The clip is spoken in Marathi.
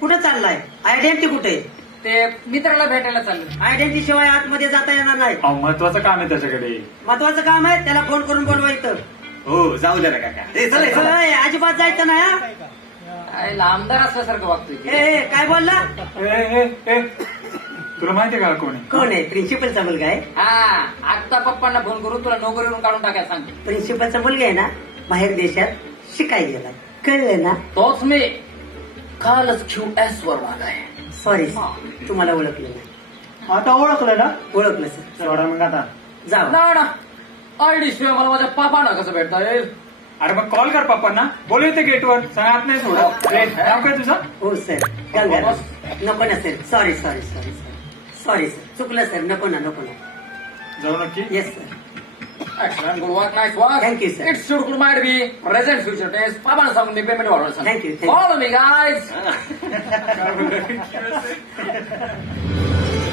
कुठे चाललाय? आयडेंटिटी कुठे? ते मित्राला भेटायला चाललं. आयडेंटिटी शिवाय आतमध्ये जाता येणार नाही. महत्वाचं काम आहे त्याच्याकडे. महत्वाचं काम आहे, त्याला फोन करून बोलवा इथं. हो जाऊ द्या ना काका. अजिबात जायचं नाही हा. आमदार असल्यासारखं वागतोय. ए, काय बोलला? तुला माहितीये का कोण आहे? कोण आहे? प्रिन्सिपलचा मुलगा आहे. हा, आता पप्पांना फोन करून तुला नोकरीवरून काढून टाकायला सांगतो. प्रिन्सिपलचा मुलगा आहे ना, बाहेर देशात शिकायला गेला. कळलं ना? तोच मी कालच QS वर मागाय. सॉरी तुम्हाला ओळखलं नाही. आता ओळखलं ना? ओळखलं सर. सोडा मग आता. जाऊ. ना आयडी शिवाय मला माझ्या पापांना कसं भेटता येईल? अरे मग कॉल कर पप्पांना, बोलू येते गेटवर. सांगत नाही सोडत. नाव काय तुझं? हो सर. गंगा. नको ना sir. Sorry sorry sorry sir. Sorry sir, चुकलं सर. नको ना. जाऊ नक्की. Yes sir. Excellent, good work, nice work. Thank you, sir. It should might be present future tense. पापांना सांगून मी पेमेंट वाढवायला सांगतो. Thank you. Follow me, guys.